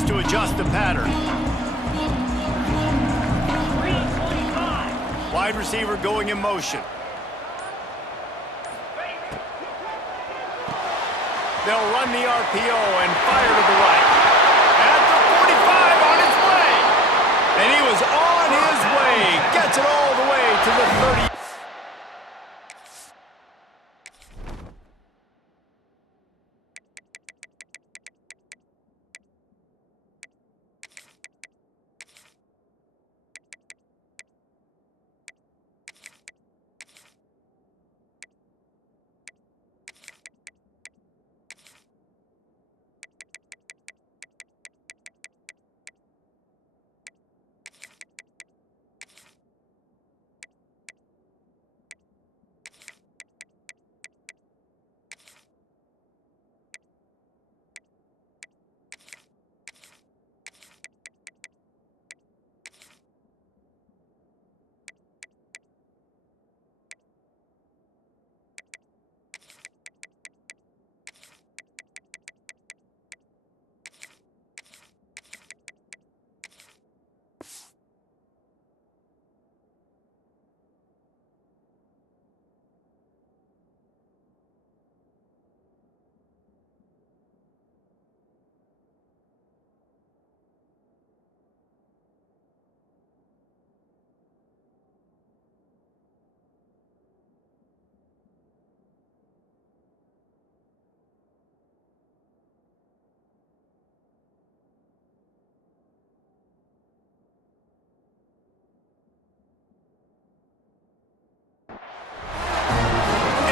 pause to adjust the pattern. Wide receiver going in motion. They'll run the RPO and fire to the right. At the 45 on its way. And he was on his way. Gets it all the way to the 30.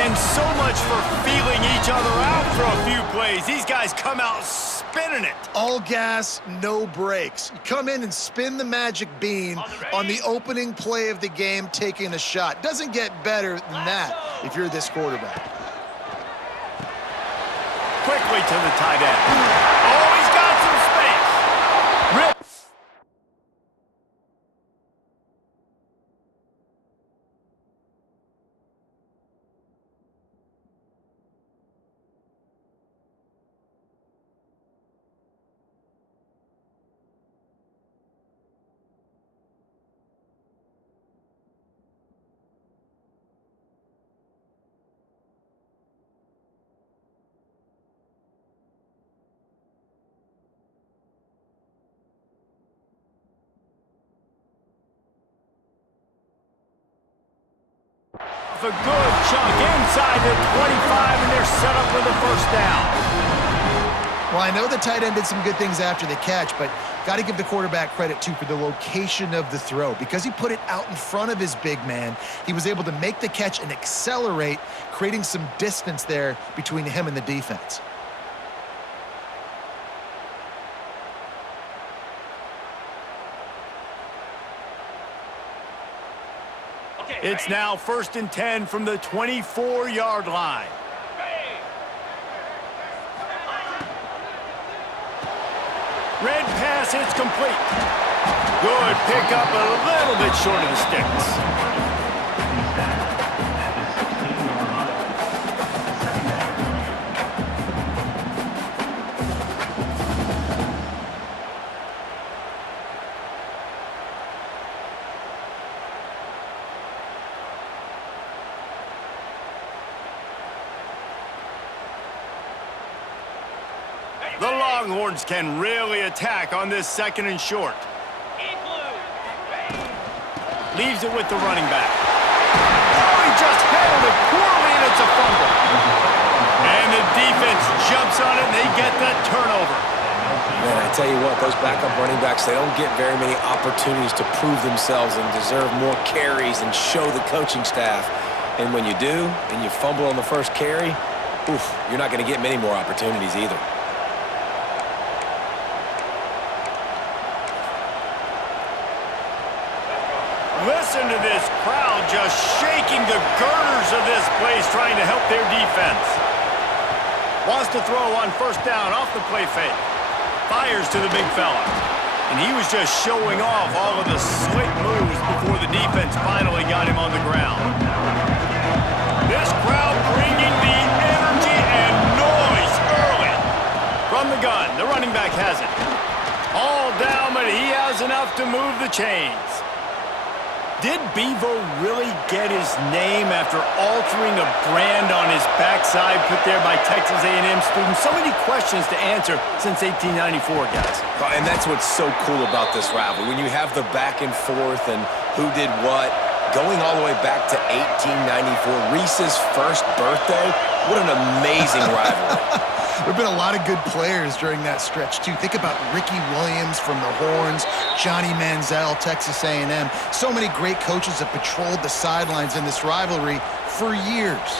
And so much for feeling each other out for a few plays. These guys come out spinning it. All gas, no brakes. You come in and spin the magic bean on the opening play of the game, taking a shot. Doesn't get better than that if you're this quarterback. Quickly to the tight end. Oh, he's got some space. Rip. A good chunk inside the 25, and they're set up with a first down. Well, I know the tight end did some good things after the catch, but got to give the quarterback credit, too, for the location of the throw. Because he put it out in front of his big man, he was able to make the catch and accelerate, creating some distance there between him and the defense. It's now 1st and 10 from the 24-yard line. Red pass, it's complete. Good pickup, a little bit short of the sticks. The Longhorns can really attack on this 2nd and short. Leaves it with the running back. Oh, he just handled it poorly, and it's a fumble. And the defense jumps on it, and they get the turnover. Man, I tell you what, those backup running backs, they don't get very many opportunities to prove themselves and deserve more carries and show the coaching staff. And when you do, and you fumble on the first carry, oof, you're not going to get many more opportunities either. Listen to this crowd just shaking the girders of this place, trying to help their defense. Wants to throw on 1st down off the play fake. Fires to the big fella. And he was just showing off all of the slick moves before the defense finally got him on the ground. This crowd bringing the energy and noise early. From the gun, the running back has it. enough to move the chains. Did Bevo really get his name after altering a brand on his backside put there by Texas A&M students? So many questions to answer since 1894, guys. And that's what's so cool about this rivalry. When you have the back and forth and who did what, going all the way back to 1894, Reese's first birthday, what an amazing rivalry. There have been a lot of good players during that stretch, too. Think about Ricky Williams from the Horns, Johnny Manziel, Texas A&M. So many great coaches have patrolled the sidelines in this rivalry for years.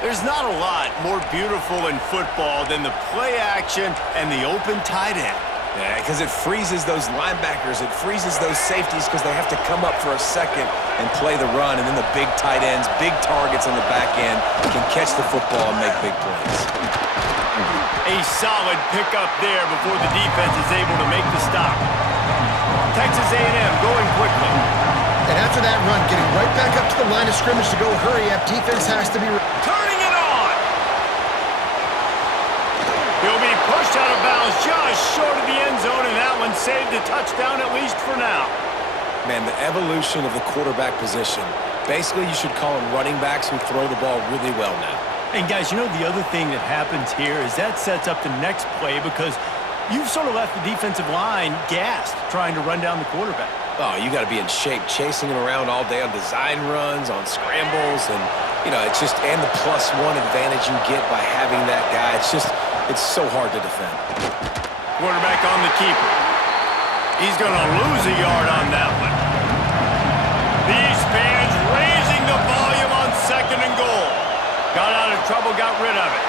There's not a lot more beautiful in football than the play action and the open tight end. Yeah, because it freezes those linebackers. It freezes those safeties because they have to come up for a second and play the run. And then the big tight ends, big targets on the back end can catch the football and make big plays. A solid pickup there before the defense is able to make the stop. Texas A&M going quickly. And after that run, getting right back up to the line of scrimmage to go hurry up, defense has to be... Turning it on! He'll be pushed out of bounds just short of the end zone, and that one saved a touchdown at least for now. Man, the evolution of the quarterback position. Basically, you should call them running backs who throw the ball really well now. And guys, you know the other thing that happens here is that sets up the next play because you've sort of left the defensive line gassed trying to run down the quarterback. Oh, you got to be in shape, chasing him around all day on design runs, on scrambles, and, you know, it's just, and the +1 advantage you get by having that guy. It's so hard to defend. Quarterback on the keeper. He's going to lose a yard on that one. These fans raising the volume on 2nd and goal. Got out of trouble, got rid of it.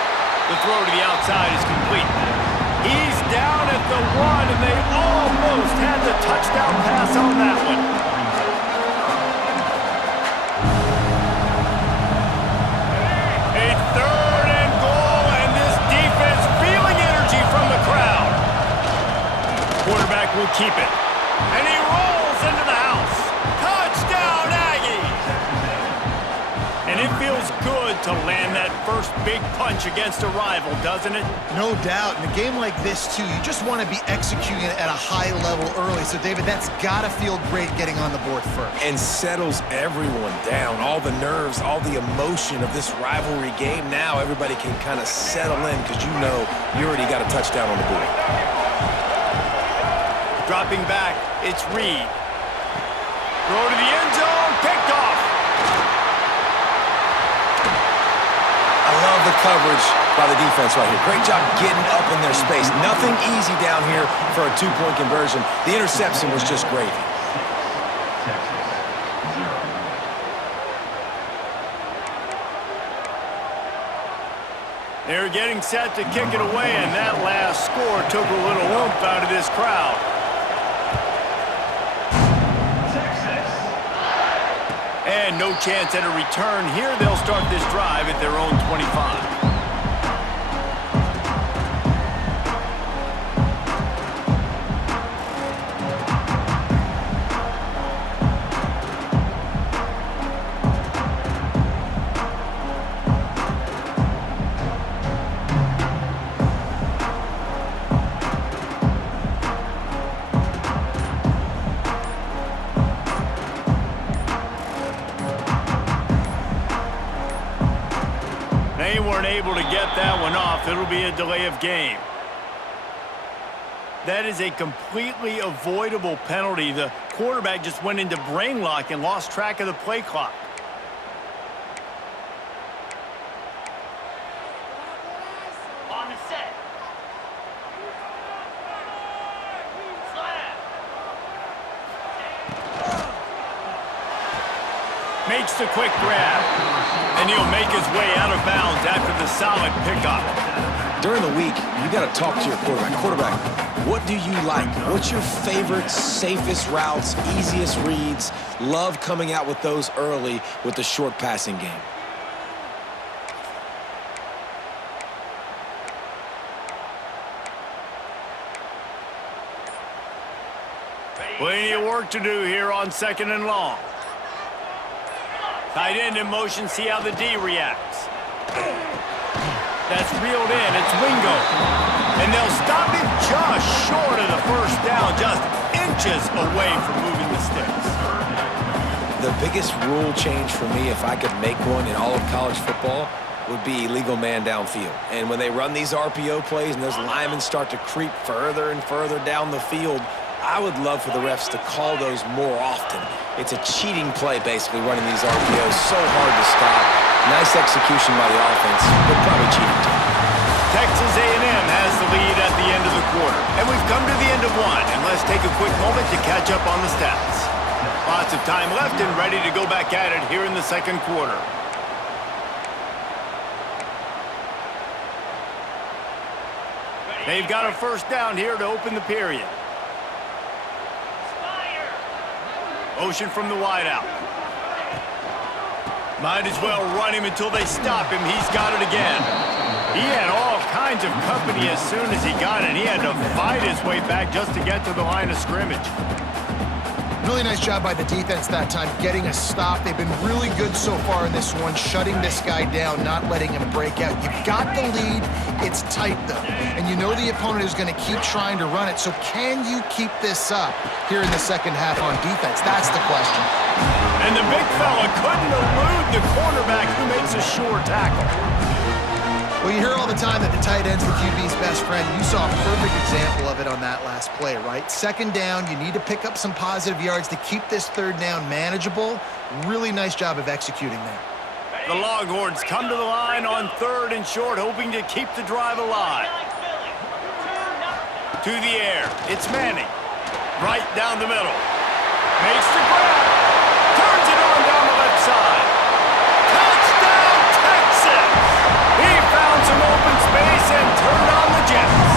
The throw to the outside is complete. He's down at the 1, and they almost had the touchdown pass on that one. A 3rd and goal, and this defense feeling energy from the crowd. Quarterback will keep it. And he rolls into the house. Touchdown, Aggies! And it feels good to land that first big punch against a rival, doesn't it? No doubt. In a game like this, too, you just want to be executing it at a high level early. So, David, that's got to feel great getting on the board first. And settles everyone down. All the nerves, all the emotion of this rivalry game. Now everybody can kind of settle in because you know you already got a touchdown on the board. Dropping back, it's Reed. Throw to the end zone, picked off. I love the coverage by the defense right here. Great job getting up in their space. Nothing easy down here for a 2-point conversion. The interception was just great. They're getting set to kick it away, and that last score took a little oomph out of this crowd. And no chance at a return here. They'll start this drive at their own 25. They weren't able to get that one off. It'll be a delay of game. That is a completely avoidable penalty. The quarterback just went into brain lock and lost track of the play clock. On the set. Makes the quick grab. And he'll make his way out of bounds after the solid pickup. During the week, you got to talk to your quarterback. Quarterback, what do you like? What's your favorite, safest routes, easiest reads? Love coming out with those early with the short passing game. Plenty of work to do here on 2nd and long. Tight end in motion, see how the D reacts. That's reeled in, it's Wingo. And they'll stop him just short of the first down, just inches away from moving the sticks. The biggest rule change for me, if I could make one in all of college football, would be illegal man downfield. And when they run these RPO plays and those linemen start to creep further and further down the field, I would love for the refs to call those more often. It's a cheating play, basically, running these RPOs. So hard to stop. Nice execution by the offense, but probably cheating too. Texas A&M has the lead at the end of the quarter. And we've come to the end of one. And let's take a quick moment to catch up on the stats. Lots of time left and ready to go back at it here in the second quarter. They've got a first down here to open the period. Motion from the wideout. Might as well run him until they stop him. He's got it again. He had all kinds of company as soon as he got it. He had to fight his way back just to get to the line of scrimmage. Really nice job by the defense that time, getting a stop. They've been really good so far in this one, shutting this guy down, not letting him break out. You've got the lead. It's tight, though. And you know the opponent is going to keep trying to run it. So can you keep this up here in the second half on defense? That's the question. And the big fella couldn't elude the cornerback who makes a sure tackle. Well, you hear all the time that the tight end's the QB's best friend. You saw a perfect example of it on that last play, right? Second down, you need to pick up some positive yards to keep this third down manageable. Really nice job of executing there. The Longhorns come to the line on third and short, hoping to keep the drive alive. To the air, it's Manning. Right down the middle. Makes the grab. Turns it on down the left side. Touchdown, Texas! He found some open space and turned on the Jets.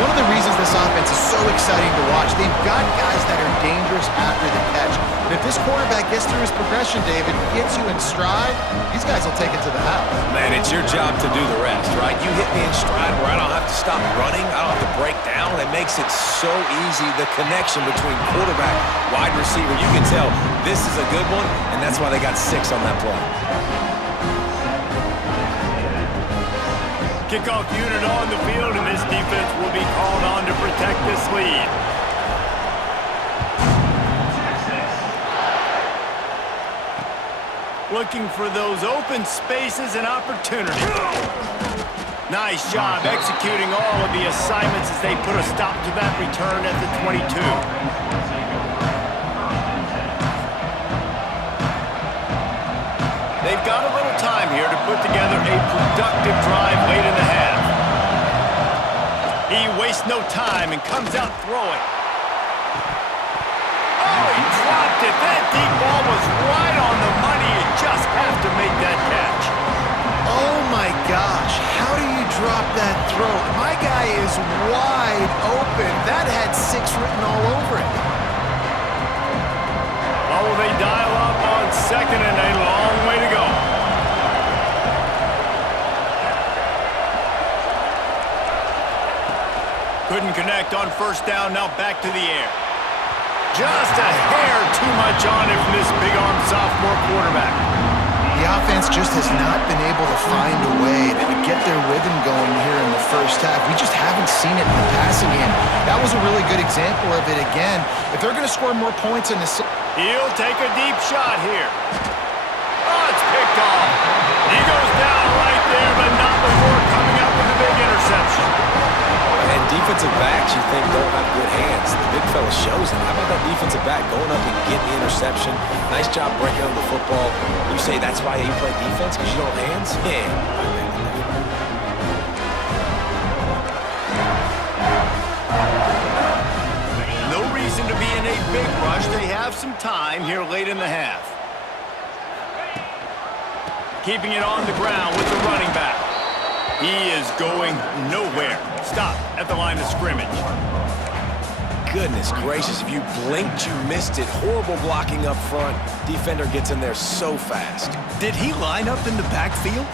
One of the reasons this offense is so exciting to watch, they've got guys that are dangerous after the catch. And if this quarterback gets through his progression, David, gets you in stride, these guys will take it to the house. Man, it's your job to do the rest, right? You hit me in stride where I don't have to stop running. I don't have to break down. It makes it so easy, the connection between quarterback, wide receiver. You can tell this is a good one, and that's why they got 6 on that play. Kickoff unit on the field, and this defense will be called on to protect this lead. Looking for those open spaces and opportunities. Nice job executing all of the assignments as they put a stop to that return at the 22. They've got a little time here to put together a productive drive late in the half. He wastes no time and comes out throwing. Oh, he dropped it. That deep ball was right on the money. You just have to make that catch. Oh, my gosh. How do you drop that throw? My guy is wide open. That had 6 written all over it. Oh, they dial up on second and a long way to go. Couldn't connect on first down, now back to the air. Just a hair too much on it from this big-arm sophomore quarterback. The offense just has not been able to find a way to get their rhythm going here in the first half. We just haven't seen it in the passing game. That was a really good example of it again. If they're going to score more points in the... He'll take a deep shot here. Oh, it's picked off. He goes down right there, but not before coming up with a big interception. And defensive backs you think don't have good hands. The big fella shows it. How about that defensive back going up and getting the interception? Nice job breaking on the football. You say that's why you play defense, because you don't have hands? Yeah. No reason to be in a big rush. They have some time here late in the half. Keeping it on the ground with the running back. He is going nowhere. Stop at the line of scrimmage. Goodness gracious, if you blinked, you missed it. Horrible blocking up front. Defender gets in there so fast. Did he line up in the backfield?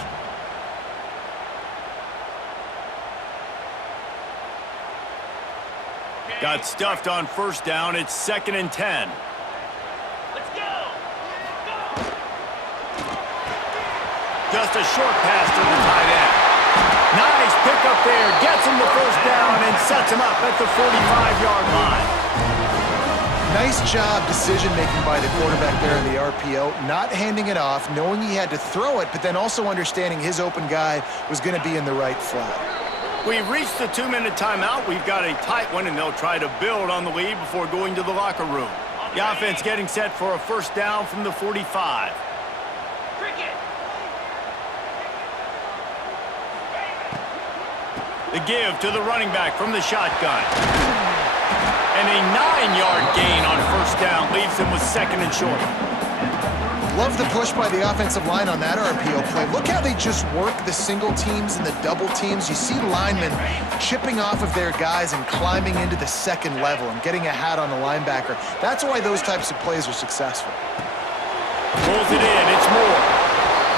Got stuffed on first down. It's 2nd and 10. Let's go! Just a short pass to the tight end. Nice pickup there, gets him the first down, and sets him up at the 45-yard line. Nice job decision-making by the quarterback there in the RPO, not handing it off, knowing he had to throw it, but then also understanding his open guy was going to be in the right flat. We've reached the 2-minute timeout. We've got a tight one, and they'll try to build on the lead before going to the locker room. The offense getting set for a first down from the 45. The give to the running back from the shotgun. And a 9-yard gain on first down leaves him with second and short. Love the push by the offensive line on that RPO play. Look how they just work the single teams and the double teams. You see linemen chipping off of their guys and climbing into the second level and getting a hat on the linebacker. That's why those types of plays are successful. Pulls it in. It's Moore.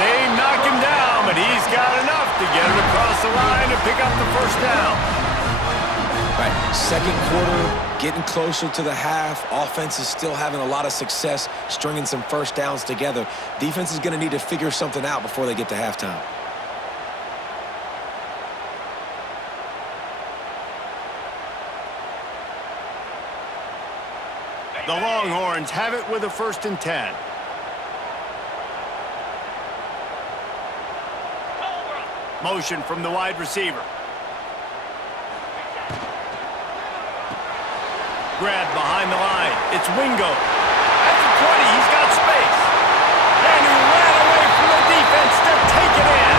They knock him down, but he's got enough to get it across the line and pick up the first down. Right, second quarter, getting closer to the half. Offense is still having a lot of success stringing some first downs together. Defense is going to need to figure something out before they get to halftime. The Longhorns have it with a 1st and 10. Motion from the wide receiver. Grab behind the line. It's Wingo. At the 20, he's got space. And he ran away from the defense to take it in.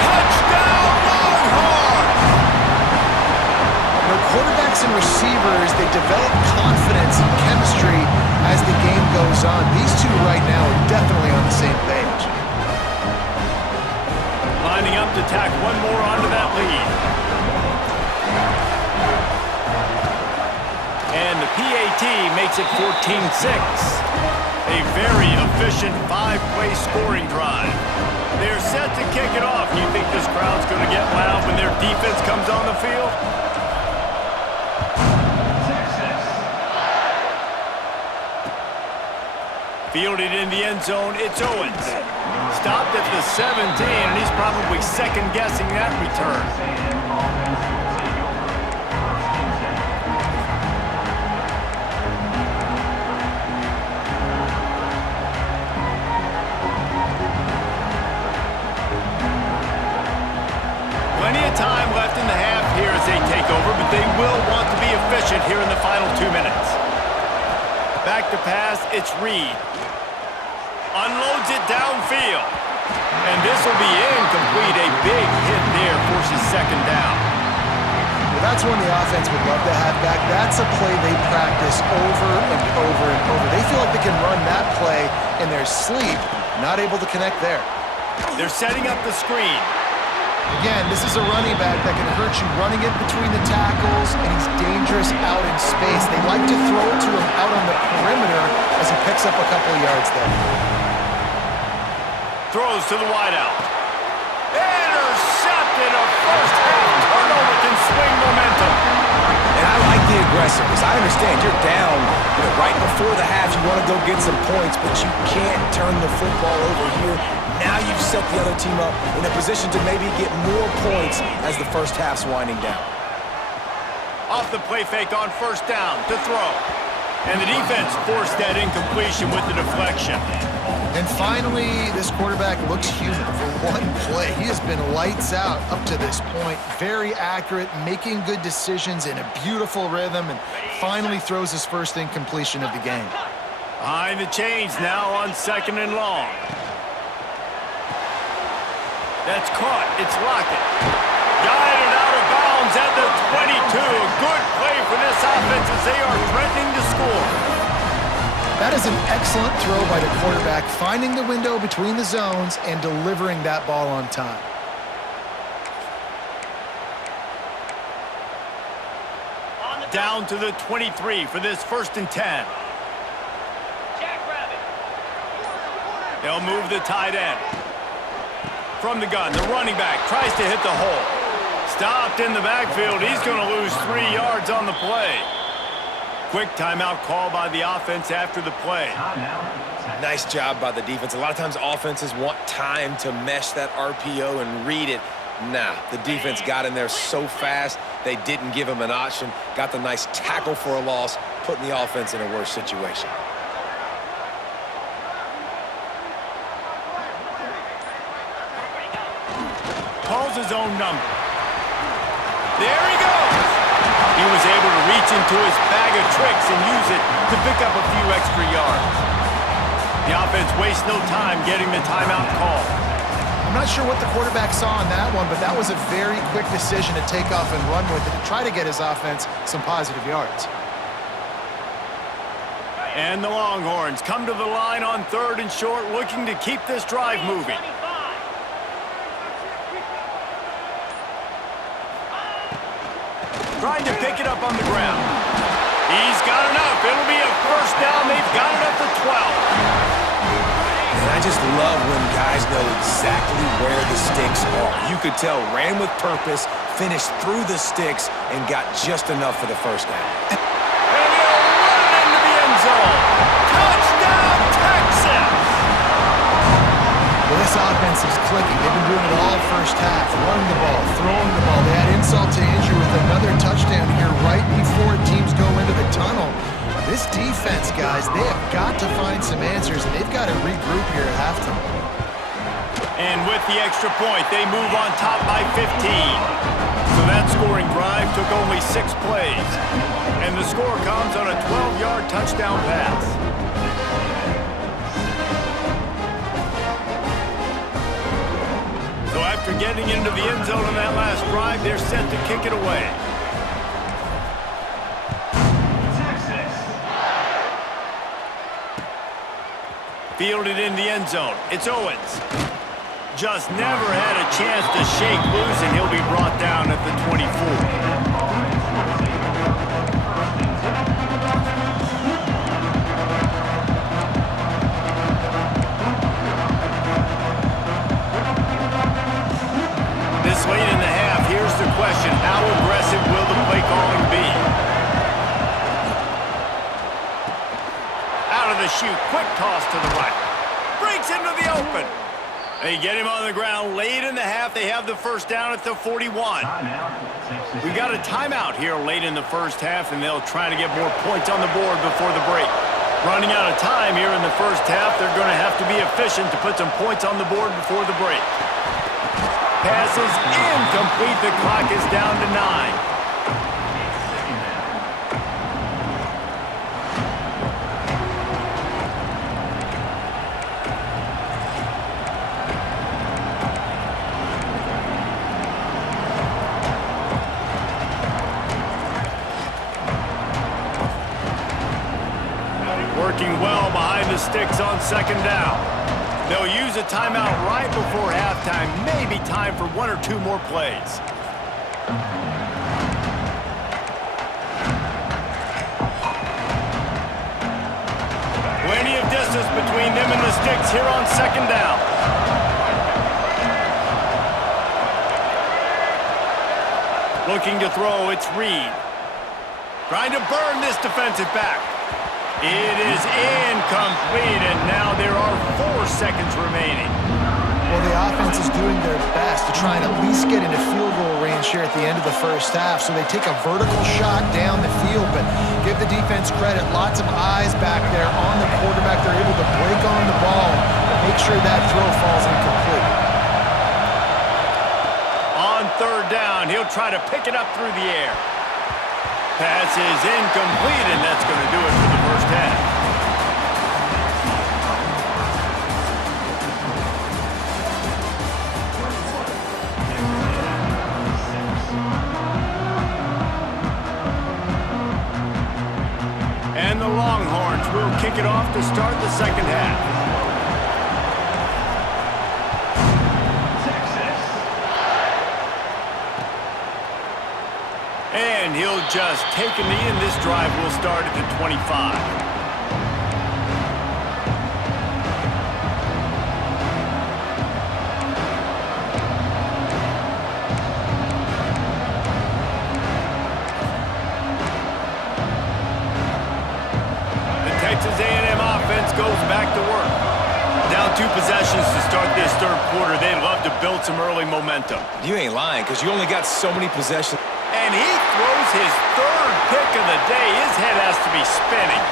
Touchdown, Longhorns! The quarterbacks and receivers, they develop confidence and chemistry as the game goes on. These two right now are definitely on the same page. Lining up to tack one more onto that lead. And the PAT makes it 14-6. A very efficient 5-play scoring drive. They're set to kick it off. You think this crowd's going to get loud when their defense comes on the field? Fielded in the end zone, it's Owens. Stopped at the 17, and he's probably second-guessing that return. Time left in the half here as they take over, but they will want to be efficient here in the final 2 minutes. Back to pass, it's Reed. Unloads it downfield. And this will be incomplete. A big hit there forces second down. Well, that's one the offense would love to have back. That's a play they practice over and over and over. They feel like they can run that play in their sleep, not able to connect there. They're setting up the screen. Again, this is a running back that can hurt you running it between the tackles, and he's dangerous out in space. They like to throw it to him out on the perimeter as he picks up a couple of yards there. Throws to the wideout. Intercepted. A first-half turnover can swing momentum. And I like the aggressiveness. I understand you're down right before the half. You want to go get some points, but you can't turn the football over here. Now you've set the other team up in a position to maybe get more points as the first half's winding down. Off the play fake on first down to throw. And the defense forced that incompletion with the deflection. And finally, this quarterback looks human for one play. He has been lights out up to this point. Very accurate, making good decisions in a beautiful rhythm, and finally throws his first incompletion of the game. Behind the chains now on 2nd and long. That's caught. It's Lockett. Guided out of bounds at the 22. A good play for this offense as they are threatening to score. That is an excellent throw by the quarterback, finding the window between the zones and delivering that ball on time. Down to the 23 for this 1st and 10. They'll move the tight end. From the gun, the running back tries to hit the hole. Stopped in the backfield. He's going to lose 3 yards on the play. Quick timeout call by the offense after the play. Nice job by the defense. A lot of times offenses want time to mesh that RPO and read it. Nah, the defense got in there so fast, they didn't give him an option. Got the nice tackle for a loss, putting the offense in a worse situation. Calls his own number. There he goes. He was able to reach into his bag of tricks and use it to pick up a few extra yards. The offense wastes no time getting the timeout call. I'm not sure what the quarterback saw on that one, but that was a very quick decision to take off and run with it to try to get his offense some positive yards. And the Longhorns come to the line on 3rd and short, looking to keep this drive moving. Trying to pick it up on the ground. He's got enough. It'll be a first down. They've got it up to 12. And I just love when guys know exactly where the sticks are. You could tell ran with purpose, finished through the sticks, and got just enough for the first down. And he'll run it into the end zone. Touchdown, Texas! Well, this offense is clicking. They've been doing it all first half, running the ball, throwing the ball. They had insult to injury with another touchdown here right before teams go into the tunnel. This defense, guys, they have got to find some answers, and they've got to regroup here at halftime. And with the extra point, they move on top by 15. So that scoring drive took only 6 plays. And the score comes on a 12-yard touchdown pass. So after getting into the end zone on that last drive, they're set to kick it away. Fielded in the end zone. It's Owens. Just never had a chance to shake loose, and he'll be brought down at the 24. This late in the half, here's the question. How aggressive will the play calling be? Out of the chute, quick toss to the right. Breaks into the open. They get him on the ground late in the half. They have the first down at the 41. We got a timeout here late in the first half, and they'll try to get more points on the board before the break. Running out of time here in the first half, they're going to have to be efficient to put some points on the board before the break. Pass is incomplete. The clock is down to 9. Working well behind the sticks on 2nd down. They'll use a timeout right before halftime. Maybe time for 1 or 2 more plays. Plenty of distance between them and the sticks here on 2nd down. Looking to throw, it's Reed. Trying to burn this defensive back. It is incomplete, and now there are 4 seconds remaining. Well, the offense is doing their best to try and at least get into field goal range here at the end of the first half. So they take a vertical shot down the field, but give the defense credit. Lots of eyes back there on the quarterback. They're able to break on the ball and make sure that throw falls incomplete. On 3rd down, he'll try to pick it up through the air. Pass is incomplete, and that's going to do it for the first half. And the Longhorns will kick it off to start the second half. And he'll just take a knee, and this drive will start at the 25. The Texas A&M offense goes back to work. Down 2 possessions to start this third quarter. They'd love to build some early momentum. You ain't lying, because you only got so many possessions. And he throws his third pick of the day. His head has to be spinning.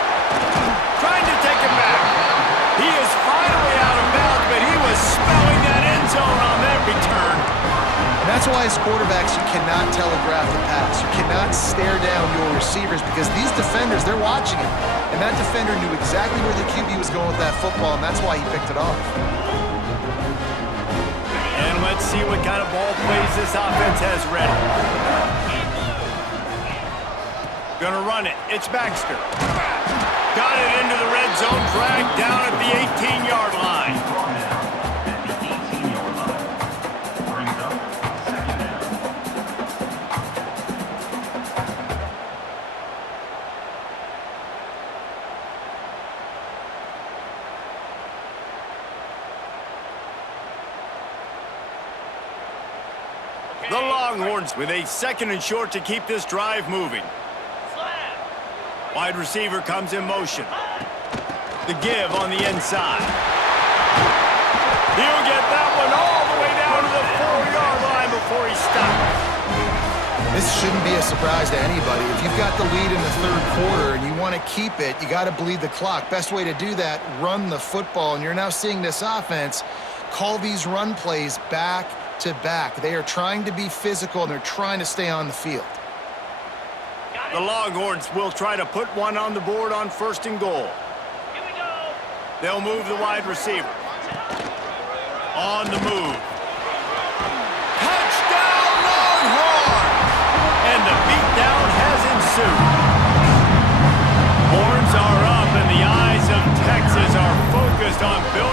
Trying to take it back. He is finally out of bounds, but he was smelling that end zone on that return. And that's why as quarterbacks, you cannot telegraph the pass. You cannot stare down your receivers because these defenders, they're watching it. And that defender knew exactly where the QB was going with that football, and that's why he picked it off. And let's see what kind of ball plays this offense has ready. Gonna run it. It's Baxter. Got it into the red zone, dragged down at the 18-yard line. The Longhorns with a 2nd and short to keep this drive moving. Wide receiver comes in motion. The give on the inside. He'll get that one all the way down to the 4-yard line before he stopped. This shouldn't be a surprise to anybody. If you've got the lead in the third quarter and you want to keep it, you got to bleed the clock. Best way to do that, run the football. And you're now seeing this offense call these run plays back to back. They are trying to be physical, and they're trying to stay on the field. The Longhorns will try to put one on the board on 1st and goal. Here we go. They'll move the wide receiver. On the move. Touchdown, Longhorns! And the beatdown has ensued. Horns are up, and the eyes of Texas are focused on building